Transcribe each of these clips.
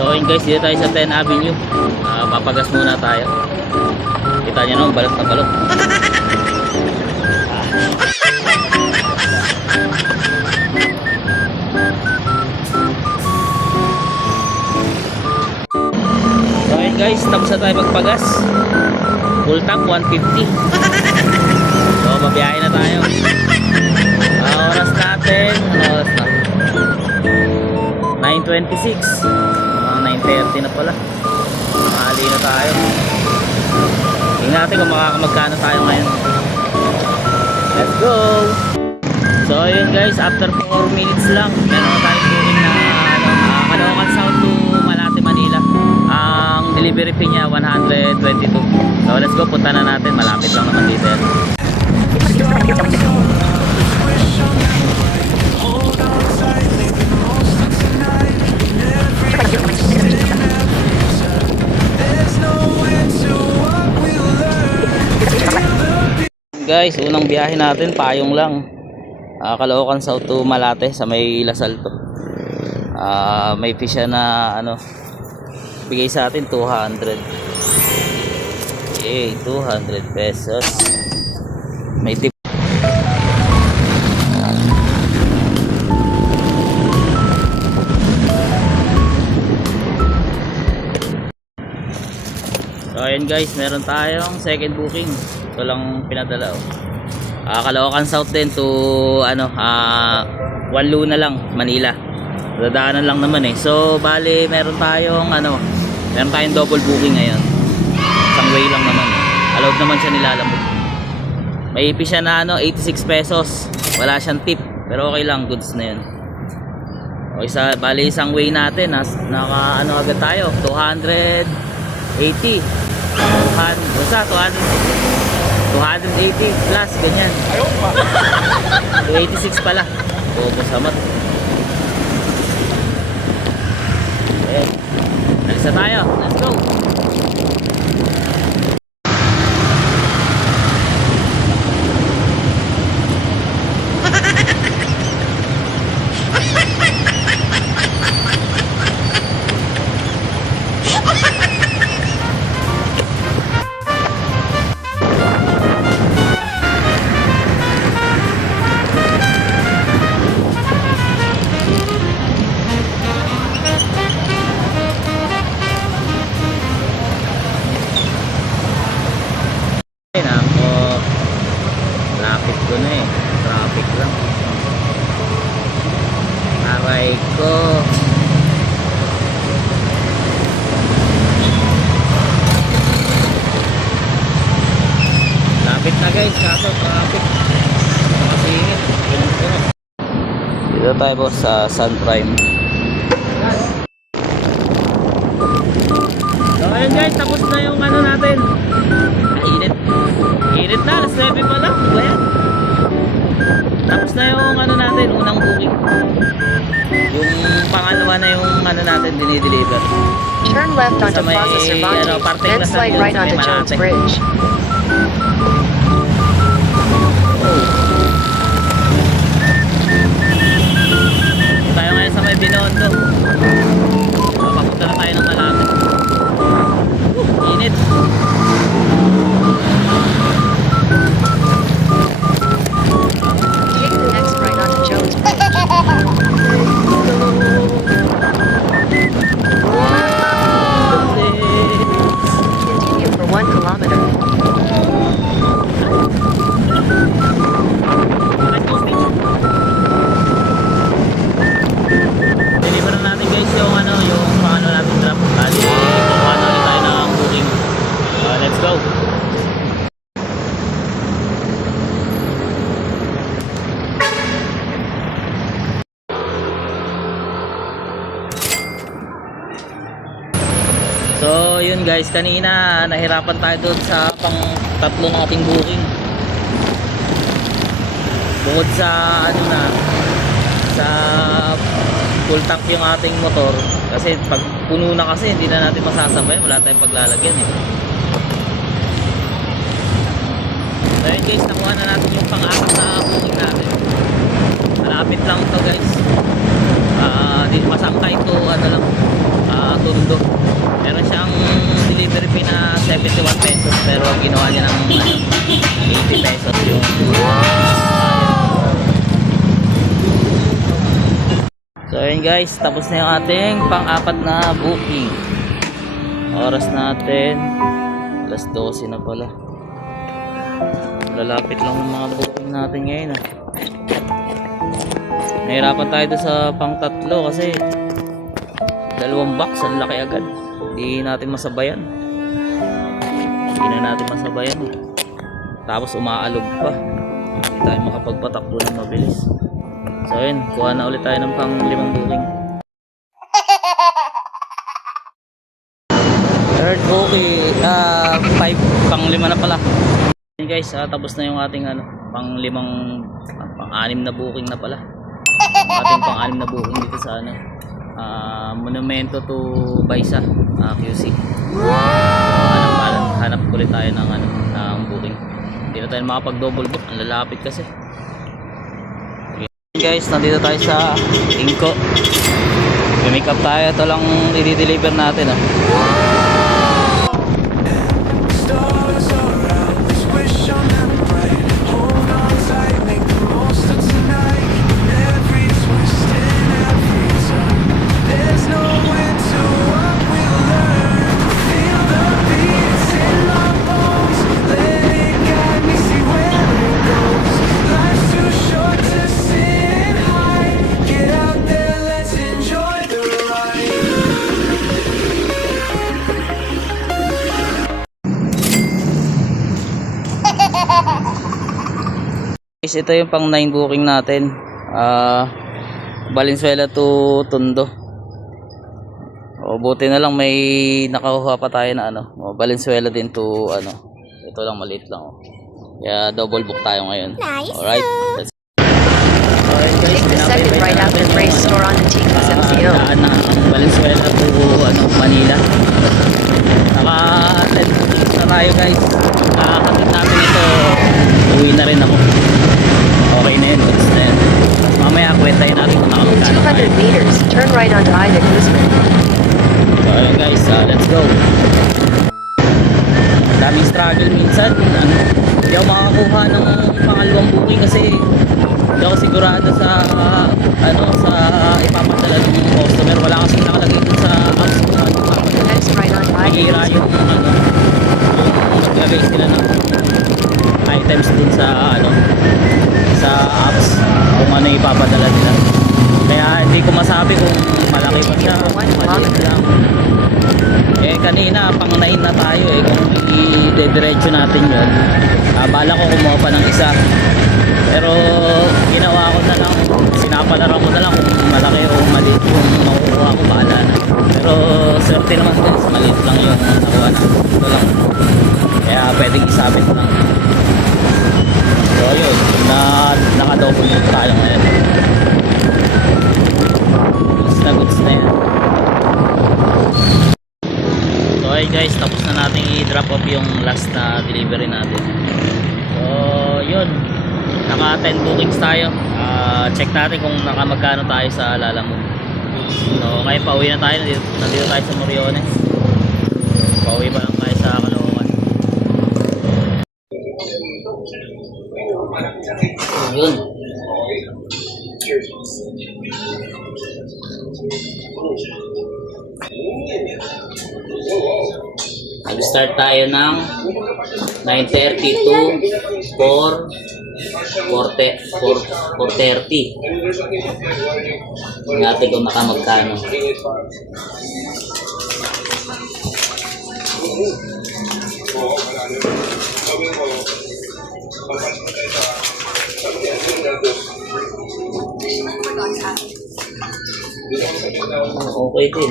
So yun guys, dito tayo sa 10 Avenue. Papagas muna tayo. Kita nyo naman, balot na balot. So yun guys, tapos na tayo magpagas. Full tank 150. So mabiyahe na tayo. Oras natin, oras na 9:26. 9:30 na pala. Mahali na tayo. Tingnan natin kung magkano tayo ngayon. Let's go! So yun guys, after 4 minutes lang meron na tayong booking na Caloocan South to Malate, Manila. Ang delivery fee niya 122. So let's go, punta na natin. Malapit lang naman dito. Guys, unang biyahe natin payong lang. Caloocan South to Malate sa may Lasal to. May fee siya na ano, bigay sa atin 200. Okay, 200 pesos. May tip. So ayan guys, meron tayong second booking. Ito lang pinadala. Caloocan South din to ano, Wanlu na lang, Manila. Dadaanan lang naman eh. So bali meron tayong ano, meron tayong double booking ngayon. Isang way lang naman. Allowed naman siya nilalamog. May fee siya na ano, 86 pesos. Wala siyang tip, pero okay lang, goods na 'yun. O isa, bali isang way natin, naka ano agad tayo, 280. 280 plus, ganyan. 286 pala. Bobo samat. Eh, alis na tayo. Let's go. Traffic lang. Aray ko. Lapit na guys, kaso traffic. Masingit. Dito tayo boss sa Sun Prime. So ayun guys, tapos na yung ano natin. Init. Init na, alas 9 pa lang. Bayan. Tapos na yung ano natin, unang booking. Yung pangalawa na yung ano natin dinideliver. Turn left onto Plaza Cervantes, then slide right onto Jones Bridge. Tayo ngayon sa may Binondo. Papunta na tayo ng Malate. Init. Take the next right onto Jones Bridge. Continue for 1 kilometer. Deliver na natin guys yung ano, yung paano natin drop. Bali, kukuha na ulit tayo ng booking. Let's go. So yun guys, kanina nahirapan tayo doon sa pang tatlo nating booking. Bukod sa ano na, sa full tank yung ating motor, kasi pag puno na kasi hindi na natin masasabay, wala tayong paglalagyan eh. So yun guys, nakuha na natin yung pang-apat na booking natin. Malapit lang to guys. Di masangkay to ano lang, to ginawa niya ng 80 pesos yung so ayun guys, tapos na yung ating pang-apat na booking. Oras natin alas 12 na pala. Lalapit lang ng mga booking natin ngayon Nahirapan tayo doon sa pang-tatlo kasi 2 box, ang laki agad. Hindi natin masabayan. Hindi na natin masabayan Tapos umaalog pa. Hindi tayo makapagpatakbo ng mabilis. So ayun, kuha na ulit tayo ng pang-5 booking. Third booking, 5, pang-5 na pala. Ayun guys, tapos na yung ating pang-6 na booking na pala. Ating pang-6 na booking dito sa Monumento to Baisa, QC. Hanap ulit tayo ng booking. Hindi na tayo makapag-double book, ang lalapit kasi. Guys, nandito tayo sa Inco. May make up tayo, ito lang i-deliver natin Guys, ito yung pang 9 booking natin. Valenzuela to Tondo. Buti na lang may nakakuha pa tayo na Valenzuela din to ito lang, maliit lang Kaya double book tayo ngayon. Nice. Alright. Take the second right after Grace store on Antigua MCO. Daan na ang Valenzuela to Manila. Naka 10 bookings na tayo guys. Kakakatid natin ito. Uwi na rin ako. Okay na yun, goods na yun. Mamaya kwentahin natin kung In 200 meters, turn right onto Ida Guzman. So ayun guys, let's go. Daming struggle minsan. Hindi ako makakuha ng pang-2 booking kasi hindi ako sigurado sa sa ipapadala ng customer. Wala kasing nakalagay dun sa apps kung ano ipapadala. Next right on Ida Naghihira yung maglagay sila ng items dun sa sa apps kung ano ipapadala nila. Kaya hindi ko masabi kung malaki pa siya, maliit lang. Kanina pang 9 na tayo kung i-diretso natin yun. Bala ko kumuha pa ng isa. Pero ginawa ko na lang, sinapalaro ko na lang kung malaki o maliit yung makukuha ko, bahala na. Pero swerte naman guys, maliit lang yung nakuha na. Ito lang. Kaya pwedeng isabit lang. So yun, naka-double book tayo ngayon. Goods na yan. So hey guys, tapos na natin i-drop off yung last na delivery natin. So yun, naka 10 bookings tayo. Check natin kung nakamagkano tayo sa Lalamove. So ngayon pauwi na tayo, nandito tayo sa Moriones. Pauwi pa lang tayo sa Caloocan. Yun. Nag-start tayo ng 9:30 to 4:30. Tingnan natin kung nakamagkano. Okay din.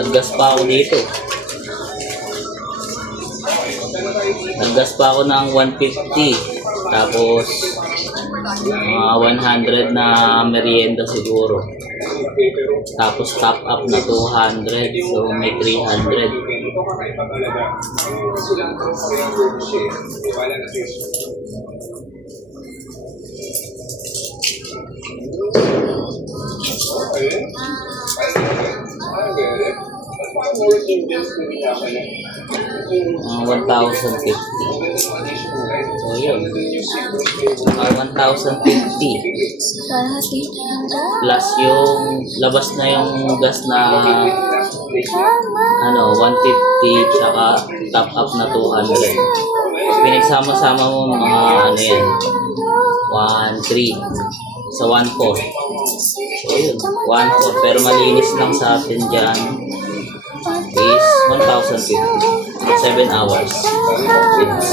Naggas pa ako dito. Naggas pa ako ng 150. Tapos mga 100 na merienda siguro. Tapos top up na 200. So may 300. 1,050. So yun. 1,050. Plus yung labas na yung gas na 150 tsaka top up na 200. Pinagsama-sama mo mga ano yan. 1,3 sa 1,4. So yun, 1,4. Pero malinis lang sa atin dyan is 1,050. 7 hours. Yes.